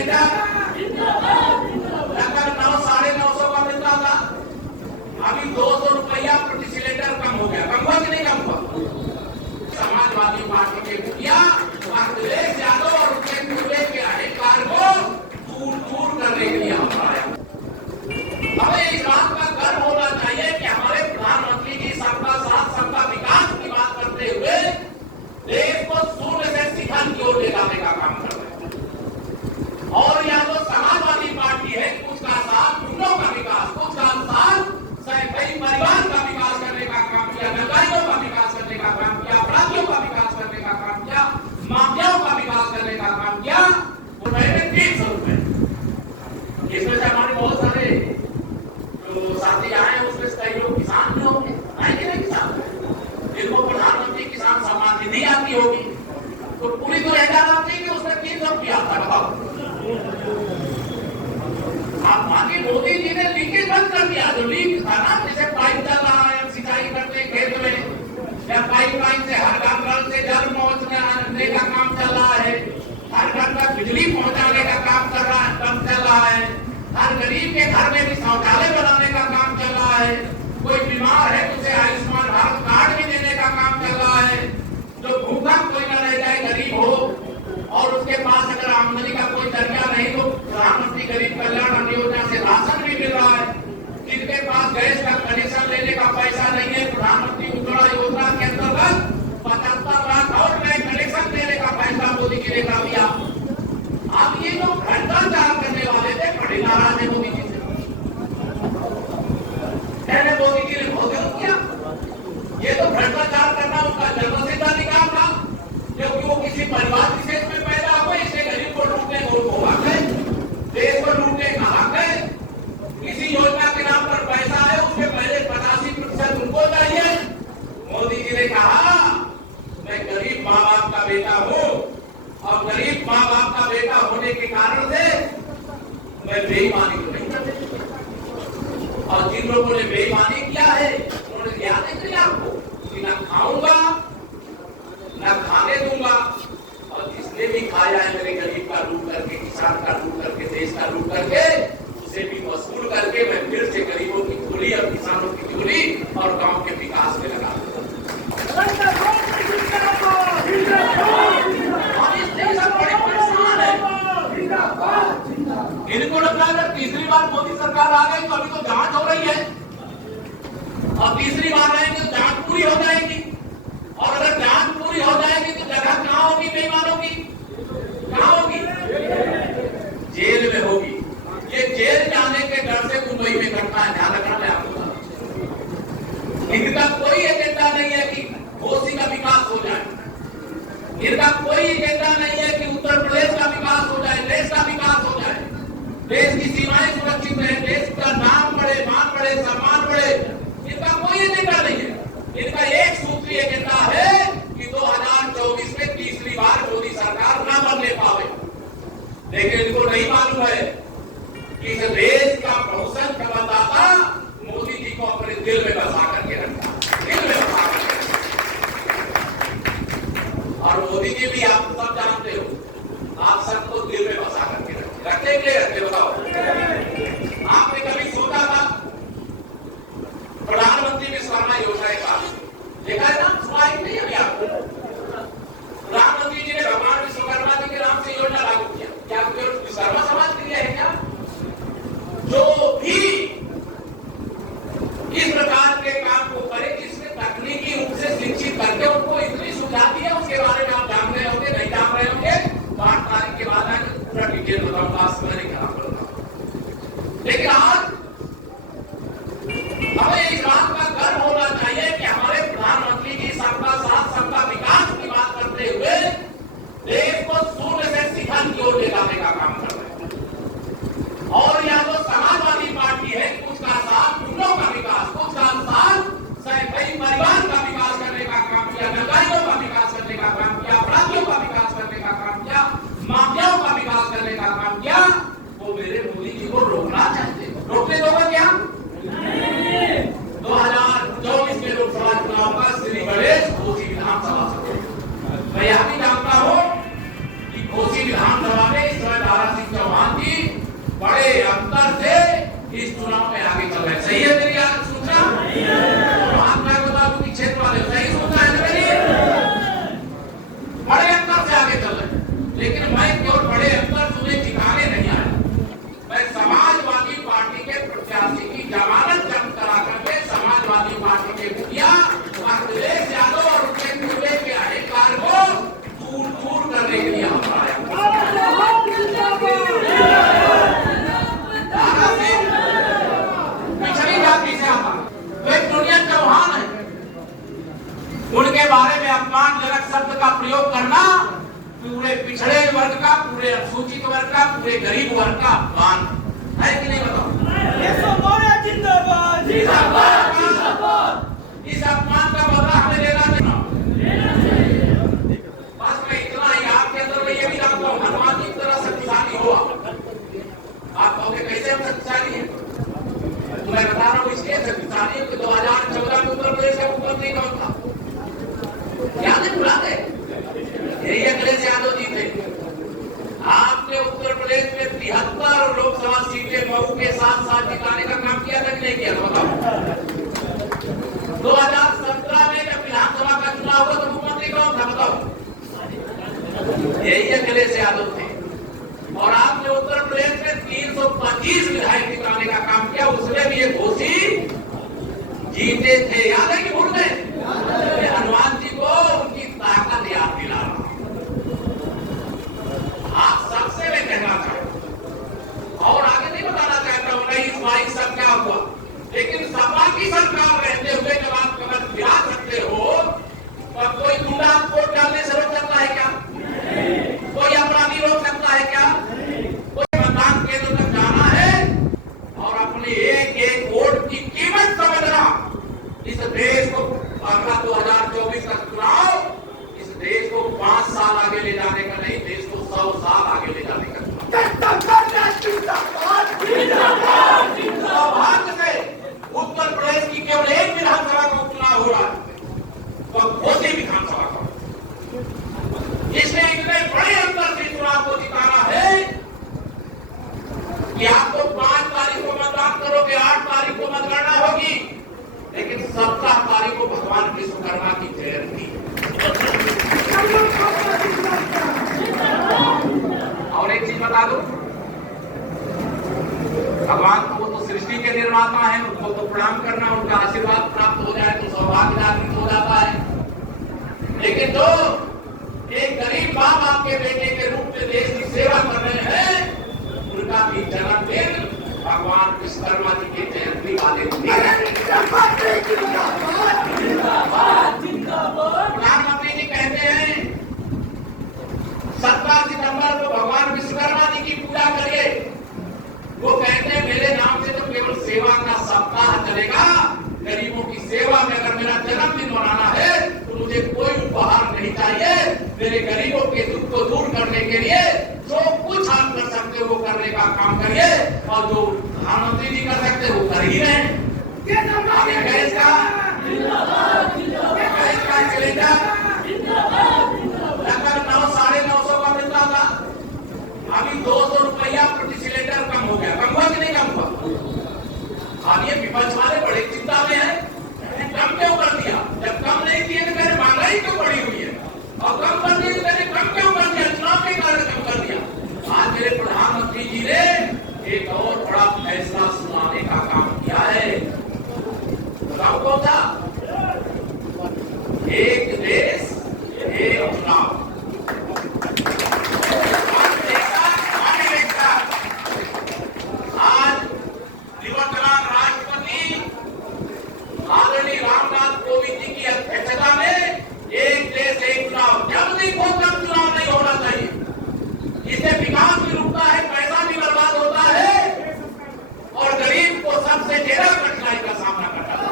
Cylinder लगभग 900-950 का मिलता था, अभी 200 रुपया प्रति सिलेंडर कम हो गया। कम हुआ कि नहीं कम हुआ? समाजवादी पार्टी के मुखिया अखिलेश यादव और उनके पूरे के अधिकार को दूर दूर करने के लिए हमारे हमें इस बात का गर्व होना चाहिए कि हमारे प्रधानमंत्री जी सबका साथ सबका विकास की बात करते हुए देश को शून्य से शिखर की ओर ले जाने का काम कर रहे हैं। और यह जो समाजवादी पार्टी है, कुछ का साथ गुंडों का विकास, कुछ का साथ कई परिवार का विकास करने का काम किया, दंगाइयों का विकास करने का काम किया, अपराधियों का विकास करने का काम किया, माफियाओं का विकास करने का काम किया। और मैंने 300 रुपए, इसमें से हमारे बहुत सारे जो साथी आए हैं उसमें कई लोग किसान भी होंगे, आएंगे ना किसान, जिनको प्रधानमंत्री किसान सम्मान निधि आती होगी, तो पूरी तो ऐसा आती है कि उसने 300 किया था। बताओ आप मानिए मोदी जी ने लीकेज बंद कर दिया, जो लीक था ना, जैसे पाइप चल रहा है सिंचाई करते खेत में, या पाइपलाइन से हर घर नल से जल पहुंचने का काम चल रहा है, हर घर तक बिजली पहुंचाने का काम चल रहा है, हर गरीब के घर में भी शौचालय बनाने का काम चल रहा है, कोई बीमार है तो उसे आयुष्मान भारत कार्ड भी देने का काम चल रहा है, जो भूखा कोई न रह जाए, गरीब हो और उसके पास अगर आमदनी का कोई जरिया नहीं तो प्रधानमंत्री गरीब कल्याण अन्न योजना से राशन भी मिल रहा है, जिनके पास गैस का कनेक्शन लेने का पैसा नहीं है, प्रधानमंत्री उज्ज्वला योजना के अंतर्गत 75 लाख और नए कनेक्शन देने का फैसला मोदी जी ने कर दिया। अब ये जो भ्रष्टाचार करने वाले थे बड़े नाराज है मोदी जी से, मैंने मोदी जी ने बहुत किया। ये तो भ्रष्टाचार करना उनका जन्मसिद्ध अधिकार था, क्योंकि वो किसी परिवार विशेष में पैदा हुए, इसे गरीब को लूटने को उनको हक है, देश को लूटने का हक है। किसी योजना के नाम पर पैसा है, उसके पहले 85% उनको चाहिए। मोदी जी ने कहा मैं गरीब माँ बाप का बेटा हूँ और गरीब माँ बाप का बेटा होने के कारण से मैं बेईमानी को नहीं करता, और जिन लोगों ने बेईमानी किया है उन्होंने याद है कि आपको कि ना खाऊंगा ना खाने दूंगा, और जिसने भी खाया है मेरे गरीब का लूट करके, किसान का लूट करके, देश का लूट करके, उसे भी वसूल करके मैं फिर से गरीबों की झोली और किसानों की झोली और गांव के विकास में लगा दूंगा। बड़े परेशान है, इनको लगता है तीसरी बार मोदी सरकार आ गई तो अभी तो जांच हो रही है, और तीसरी बार आएंगे तो जांच पूरी हो जाएगी, और अगर जांच पूरी हो जाएगी तो जगह कहां होगी बेईमानों की? कहां होगी? जेल में होगी। ये जेल जाने के डर से मुंबई में करता है, ध्यान रखना है आपको। इनका कोई एजेंडा नहीं है कि घोसी का विकास हो जाए, इनका कोई एजेंडा नहीं है कि उत्तर प्रदेश का विकास हो जाए, देश का विकास हो जाए, देश की सीमाएं सुरक्षित रहे, देश का नाम बढ़े, मान बढ़े, सम्मान बढ़े। इनका कोई एजेंडा नहीं है। इनका एक सूत्री एजेंडा है कि 2024 में तीसरी बार मोदी सरकार ना बनने पावे। लेकिन इनको नहीं मालूम है कि इस देश का बहुसंख्यक मतदाता मोदी जी को अपने दिल में बसा करके रखा, दिल में बसा करके। और मोदी जी भी आप सब जानते हो, आप सबको दिल में बसा करके रखते के रखते बताओ। आपने कभी सोचा था प्रधानमंत्री विश्वकर्मा योजना का देखा है ना? सुना नहीं अभी आपको? प्रधानमंत्री जी ने भगवान विश्वकर्मा जी के नाम से योजना लागू किया। क्या केवल विश्वकर्मा समाज के लिए है क्या? जो भी इस प्रकार के काम को करे जिसमें तकनीकी रूप से शिक्षित करके उनको इतनी सुविधा दी है, उसके बारे में आप जान रहे होंगे, नहीं जान रहे होंगे, 8 तारीख के बाद आएंगे पूरा डिटेल बताऊंगा, आज मैंने कहा पड़ेगा। लेकिन आज हमें इस बात का गर्व होना चाहिए कि हमारे प्रधानमंत्री जी सबका साथ सबका विकास की बात करते हुए देश को शून्य से शिखर की ओर ले जाने का काम कर रहे हैं। और यह जो समाजवादी पार्टी है, कुछ का साथ गुंडों का विकास, कुछ का साथ कई परिवार का विकास करने का काम किया, दंगाइयों का विकास करने का काम किया, अपराधियों का विकास करने का काम किया, माफियाओं का विकास करने का काम किया। मैं केवल बड़े अंतर तुम्हें जिताने नहीं आया, मैं समाजवादी पार्टी के प्रत्याशी की जमानत जब्त करा करके समाजवादी पार्टी के मुखिया अखिलेश यादव और उनके पूरे के अधिकार को दूर दूर करने के लिए पिछड़ी जाति से आता तो एक दुनिया चौहान है, उनके बारे में अपमानजनक शब्द का प्रयोग करना पूरे पिछड़े वर्ग का, पूरे अनुसूचित वर्ग का, पूरे गरीब वर्ग का अपमान है कि नहीं बताओ? जिंदाबाद जिंदाबाद। इस अपमान का बदला हमें लेना चाहिए। बस मैं इतना ही आपके अंदर में ये भी रखता हूँ, हनुमान जी की तरह शक्तिशाली हुआ। आप कहोगे कैसे हम शक्तिशाली हैं? तो मैं बता रहा हूँ इसलिए शक्तिशाली है कि 2014 में उत्तर प्रदेश का मुख्यमंत्री कौन था? याद है? बुलाते यही अखिलेश यादव जी थे। आपने उत्तर प्रदेश में 73 लोकसभा सीटें मऊ के साथ साथ जिताने का काम किया था कि नहीं किया? बताओ। 2017 में जब विधानसभा का चुनाव हुआ तो मुख्यमंत्री कौन था? बताओ। यही अखिलेश यादव थे। और आपने उत्तर प्रदेश में 325 विधायक जिताने का काम किया, उसमें भी ये घोषी जीते थे। याद है कि भूल गए? हनुमान जी को उनकी ताकत याद दिला रहा। आप सबसे मैं कहना चाहता और आगे नहीं बताना चाहता हूं 19-22 सब क्या हुआ, लेकिन सपा की सरकार रहते हुए जब आप कमर गिरा सकते हो तब कोई गुंडा वोट डालने से रोक सकता है क्या? कोई अपराधी रोक सकता है क्या? कोई मतदान केंद्र तक जाना है और अपने एक एक वोट की कीमत समझना। इस देश को अगला 2024 का चुनाव इस देश को 5 साल आगे ले जाने का नहीं, देश को 100 साल आगे ले जाने का। सौभाग्य से उत्तर प्रदेश की केवल एक विधानसभा का उपचुनाव हो रहा है, तो घोषी विधानसभा का, इसलिए इतने बड़े अंतर से चुनाव को जिताना है कि आपको 5 तारीख को मतदान करोगे, 8 तारीख को मतगणना होगी, लेकिन 17 तारीख को भगवान विश्वकर्मा की जयंती। और एक चीज बता दो, भगवान को तो सृष्टि के निर्माता है, उनको तो प्रणाम करना, उनका आशीर्वाद प्राप्त हो जाए तो सौभाग्य जागृत हो जाता है। लेकिन जो एक गरीब बाप आपके बेटे के रूप में देश की सेवा कर रहे हैं, उनका भी जन्मदिन भगवान विश्वकर्मा जी की जयंती वाले प्रधानमंत्री जी कहते हैं 17 सितंबर को भगवान विश्वकर्मा जी की पूजा करिए। वो कहते हैं मेरे नाम से तो केवल सेवा का सप्ताह चलेगा, गरीबों की सेवा में अगर मेरा जन्मदिन मनाना है तो मुझे कोई उपहार नहीं चाहिए। मेरे गरीबों के दुख को दूर करने के लिए जो कुछ आप कर सकते हो वो करने का काम करिए, और जो प्रधानमंत्री जी कर सकते हो वो कर ही रहे। गैस का सिलेंडर लगभग 900-950 का मिलता था, अभी 200 रुपया प्रति सिलेंडर कम हो गया। कम हुआ कि नहीं कम हुआ? अब ये विपक्ष वाले बड़े चिंता में है, कम क्यों कर दिया? जब कम नहीं किए तो मेरे महंगाई क्यों बढ़ी हुई है, और कम कर दिए तो मैंने कम क्यों कर दिया? चुनाव के कारण कम कर दिया। आज मेरे प्रधानमंत्री जी ने एक और बड़ा फैसला सुनाने का काम किया है। बताओ कौन सा? एक देश एक चुनाव। आज निवर्तमान राष्ट्रपति आदरणीय रामनाथ कोविंद जी की अध्यक्षता में एक देश एक चुनाव, जब भी कोई कम चुनाव नहीं होना चाहिए। इससे विकास भी रुकता है, पैसा भी बर्बाद होता है, और गरीब को सबसे ज्यादा कठिनाई का सामना करना है।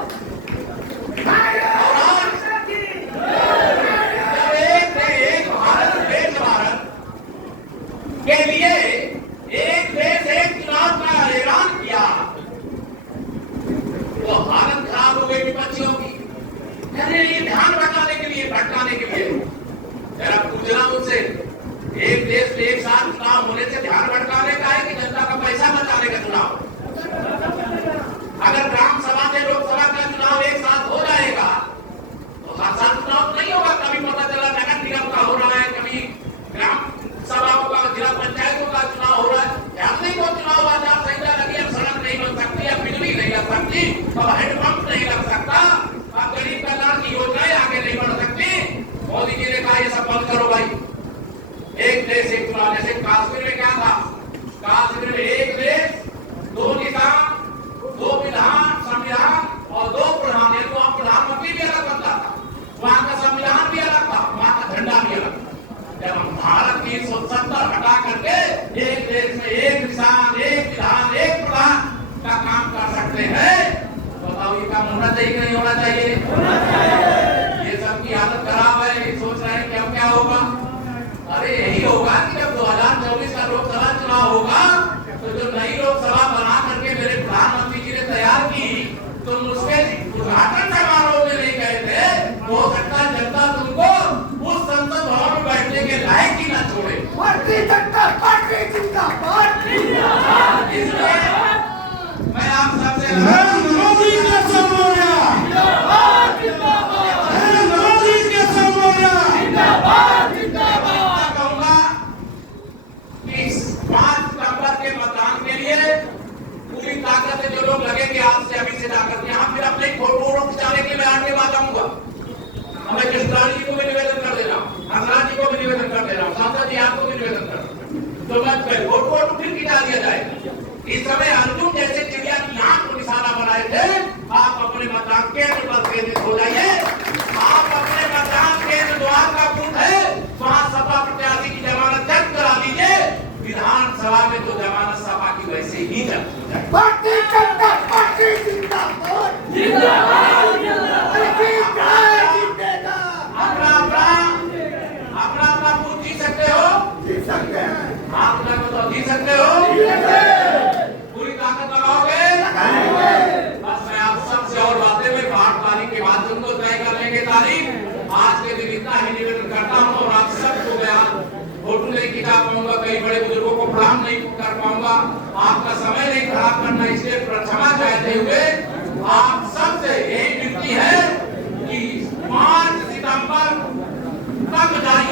और आज जब एक भारत श्रेष्ठ भारत के लिए एक देश एक चुनाव का ऐलान किया तो हालत खराब हो गई विपक्षियों की। ये ध्यान भटकाने के लिए जरा पूछना मुझसे, एक देश में एक साथ चुनाव होने से ध्यान भटकाने का है कि जनता का पैसा बचाने का चुनाव? अगर ग्राम सभा से लोकसभा का चुनाव एक साथ हो जाएगा तो हर साल चुनाव नहीं होगा। कभी पता चला नगर निगम का हो रहा है, कभी ग्राम सभा का अब हैंडपंप नहीं लग सकता, अब गरीब कल्याण की योजनाएं आगे नहीं बढ़ सकती। मोदी जी ने कहा ये सब बंद करो भाई, एक देश एक चुनाव। जैसे काश्मीर में क्या था, काश्मीर में एक देश दो निजाम, दो विधान संविधान और दो प्रधान, यानी वहां प्रधानमंत्री भी अलग बनता था, वहां का संविधान भी अलग था, वहां का झंडा भी अलग था। जब हम भारत 370 हटा करके एक देश में एक किसान, एक विधान, एक प्रधान का काम कर सकते हैं, बताओ ये काम होना चाहिए कि नहीं होना चाहिए? ये सब की हालत खराब है। ये सोच रहे हैं कि अब क्या होगा? अरे यही होगा कि जब 2024 का लोकसभा चुनाव होगा तो जो नई लोकसभा बना करके मेरे प्रधानमंत्री जी ने तैयार की, तुम उसके उद्घाटन समारोह में नहीं गए थे, हो सकता है जनता तुमको उस संसद भवन में बैठने के लायक ही ना छोड़े। भारतीय जनता पार्टी जिंदाबाद, जिंदाबाद, इसलिए मैं आप सबसे नरेंद्र मोदी के समोया, जिंदाबाद, जिंदाबाद, नरेंद्र मोदी के समोया, जिंदाबाद, जिंदाबाद। कहूंगा कि 5 सितंबर के मतदान के लिए पूरी ताकत से जो लोग लगेंगे आज से अभी से जाकर यहाँ फिर अपने फोटो खिंचाने के लिए आगे बात आऊंगा। हमें कृष्णलाल जी को भी निवेदन कर दे रहा हूँ, हंसराज जी को भी निवेदन कर दे रहा हूँ, सांसद जी आपको भी निवेदन कर रहा हूँ। तो मैं फोटो फिर खिंचा दिया जाए। इस समय अर्जुन जैसे चिड़िया की आंख को निशाना बनाए थे, आप अपने मतदान केंद्र पर केंद्रित हो जाइए। आप अपने मतदान केंद्र द्वार का बूथ है, वहाँ सपा प्रत्याशी की जमानत जब्त करा दीजिए। विधानसभा में तो जमानत सपा की वैसे ही जब्त हो जाए। भारतीय जनता पार्टी जिंदाबाद, जिंदाबाद, जिंदेगा। अपना बूथ जी सकते हो, जी सकते हैं, आप तो जी सकते हो, पूरी ताकत लगाओगे। बस मैं आप सबसे और बातें में 8 तारीख के बाद तुमको तय कर लेंगे तारीख। आज के दिन इतना ही निवेदन करता हूँ और आप सबको मैं फोटो नहीं खिंचा पाऊंगा, कई बड़े बुजुर्गों को प्रणाम नहीं कर पाऊंगा, आपका समय नहीं खराब करना, इसलिए क्षमा चाहते हुए आप सबसे यही विनती है कि 5 सितंबर तक जाइए।